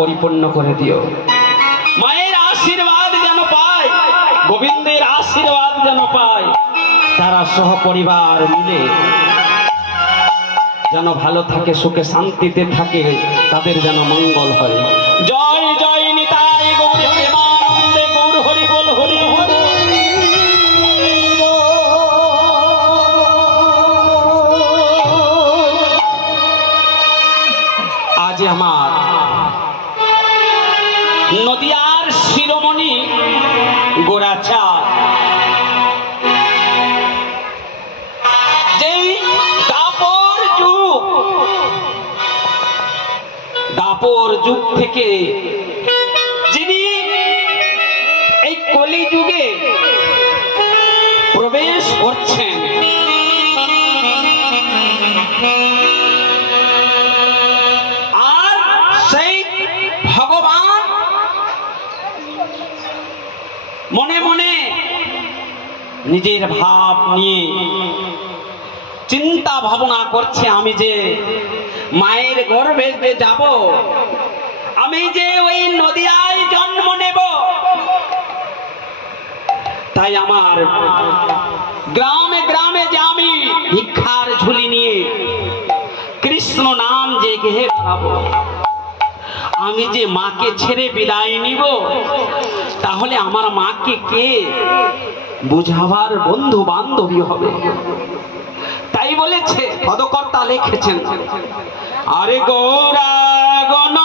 পরিপূর্ণ করে দিও। মায়ের আশীর্বাদ যেন পায়, গোবিন্দের আশীর্বাদ যেন পায়, তারা সহপরিবার মিলে যেন ভালো থাকে, সুখে শান্তিতে থাকে, তাদের যেন মঙ্গল হয়। জয় জয় নিতাই গৌর প্রেমানন্দে গৌর হরি বল হরি হরি। আজ আমার নদিয়ার শিরোমণি গোরাচাঁদ যেই দাপর যুগ থেকে যিনি এই কলি যুগে প্রবেশ করছেন, আর সেই ভগবান মনে মনে নিজের ভাব নিয়ে চিন্তা ভাবনা করছে, আমি যে মায়ের গর্ভে যে যাব, আমি যে ওই নদিয়ায় জন্ম নেব, তাই আমার গ্রামে গ্রামে যে আমি ভিক্ষার ঝুলি নিয়ে কৃষ্ণ নাম যে গেয়ে খাবো, আমি যে মাকে ছেড়ে বিদায় নিব, তাহলে আমার মাকে কে বুঝাবার বন্ধু বান্ধবী হবে? তাই বলেছে পদকর্তা লিখেছেন, আরে গৌরা গণ